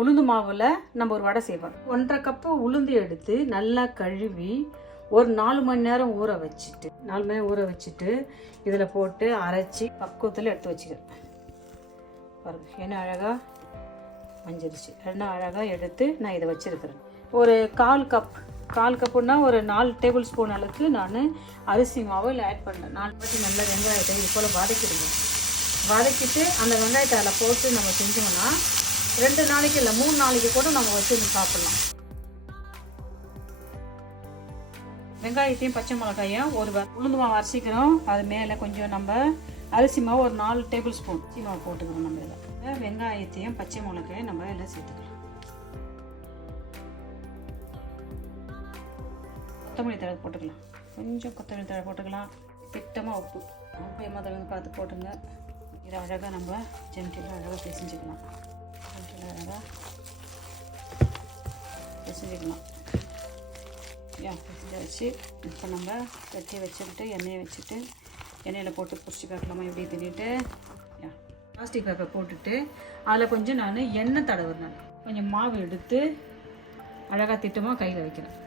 உளுந்து மாவில் நம்ம ஒரு வடை செய்வோம். 1.5 கப்பு உளுந்து எடுத்து நல்லா கழுவி ஒரு 4 மணி நேரம் ஊற வச்சுட்டு 4 மணி நேரம் ஊற வச்சுட்டு இதில் போட்டு அரைச்சி பக்குவத்தில் எடுத்து வச்சுக்கிறேன். பாருங்கள் என்ன அழகாக மஞ்சிருச்சு. என்ன அழகாக எடுத்து நான் இதை வச்சுருக்கிறேன். ஒரு 1/4 கப்புன்னா ஒரு 4 டேபிள் ஸ்பூன் அளவுக்கு நான் அரிசி மாவில் ஆட் பண்ணேன். 4 பாட்டி நல்ல வெங்காயத்தை இது போல் வதக்கிடுவோம். வதக்கிட்டு அந்த வெங்காயத்தை அதில் போட்டு நம்ம செஞ்சோம்னா 2 நாளைக்கு இல்லை 3 நாளைக்கு கூட நம்ம வச்சு சாப்பிட்லாம். வெங்காயத்தையும் பச்சை மிளகாயும் ஒரு உளுந்து மாவு அரைச்சிக்கிறோம். அது மேலே கொஞ்சம் நம்ம அரிசி மாவு ஒரு 4 டேபிள் ஸ்பூன் அரிசி மாவு போட்டுக்கிறோம். நம்ம இதில் வெங்காயத்தையும் பச்சை மிளகாயும் நம்ம எல்லாம் சேர்த்துக்கலாம். கொத்தமல்லி தழை போட்டுக்கலாம். கொஞ்சம் கொத்தமல்லி தழை போட்டுக்கலாம். திட்டமாக உப்பு மாதிரி பார்த்து போட்டுங்க. இதை அழகாக நம்ம ஜென்டிலாக அழகாக பிசைஞ்சிக்கலாம். அழகாக பிசைஞ்சிக்கலாம். பிசைஞ்சு வச்சு இப்போ நம்ம தட்டி வச்சுக்கிட்டு எண்ணெயை வச்சுட்டு எண்ணெயில் போட்டு பொரிச்சு பார்க்கலாமா எப்படி தின்னுட்டு பிளாஸ்டிக் பேப்பர் போட்டுட்டு அதில் கொஞ்சம் நான் எண்ணெய் தடவுறேன். கொஞ்சம் மாவு எடுத்து அழகாக திட்டமாக கையில் வைக்கிறேன்.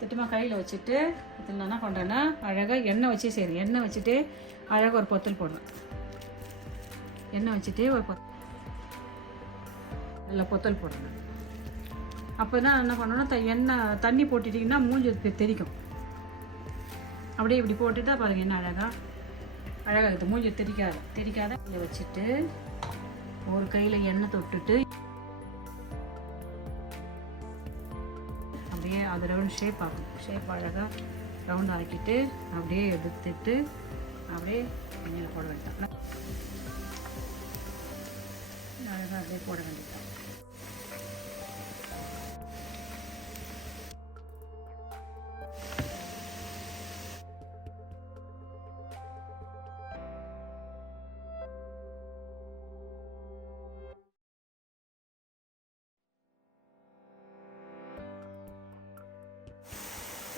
திட்டமாக கையில் வச்சுட்டு இதில் நான் என்ன பண்ணுறேன்னா அழகாக எண்ணெய் வச்சு சரி எண்ணெய் வச்சுட்டு அழகாக ஒரு பொத்தல் போடுறேன். எண்ணெய் வச்சுட்டு ஒரு நல்லா பொத்தல் போடுறேன். அப்போ தான் என்ன பண்ணணும்னா எண்ணெய் தண்ணி போட்டுட்டிங்கன்னா மூஞ்சி தெரிக்கும். அப்படியே இப்படி போட்டுட்டா பாருங்கள் என்ன அழகாக இருக்குது. மூஞ்சி தெரிக்காத இதை வச்சுட்டு ஒரு கையில் எண்ணெய் தொட்டுட்டு அப்படியே அது ரவுண்ட் ஷேப் ஆகும். ஷேப் அழகாக ரவுண்ட் ஆக்கிட்டு அப்படியே எடுத்துட்டு அப்படியே எண்ணெயில் போட வேண்டாம். அழகாக அப்படியே போட வேண்டியதான்.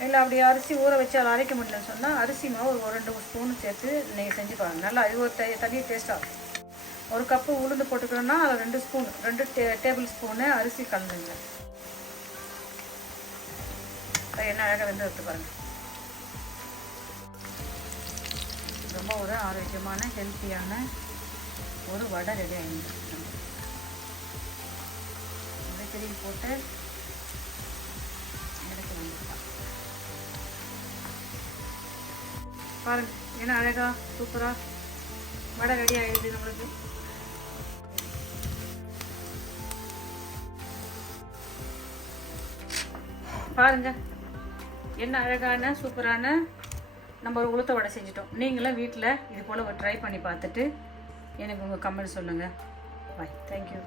இல்லை அப்படி அரிசி ஊற வச்சு அதை அரைக்க முடியலன்னு சொன்னால் அரிசி மாவு ஒரு 2 ஸ்பூன் சேர்த்து நீங்கள் செஞ்சு பாருங்கள். நல்லா அது ஒரு தனி டேஸ்ட்டாக. 1 கப்பு உளுந்து போட்டுக்கிறோன்னா அதில் 2 ஸ்பூன் 2 டேபிள் ஸ்பூனு அரிசி கலந்துங்க. என்ன அழகாக வெந்து எடுத்து பாருங்கள். ரொம்ப ஒரு ஆரோக்கியமான ஹெல்த்தியான ஒரு வடை ரெடி ஆகிடுச்சு. அப்படியே திரும்பி போட்டு எடுக்க வேண்டியதான். பாருங்க என்ன அழகா சூப்பராக வடை ரெடி ஆகிடுது நம்மளுக்கு. பாருங்க என்ன அழகான சூப்பரான நம்ம ஒரு உளுத்த வடை செஞ்சிட்டோம். நீங்களும் வீட்டில் இது போல் ஒரு ட்ரை பண்ணி பார்த்துட்டு எனக்கு உங்கள் கமெண்ட் சொல்லுங்கள். பாய். தேங்க்யூ.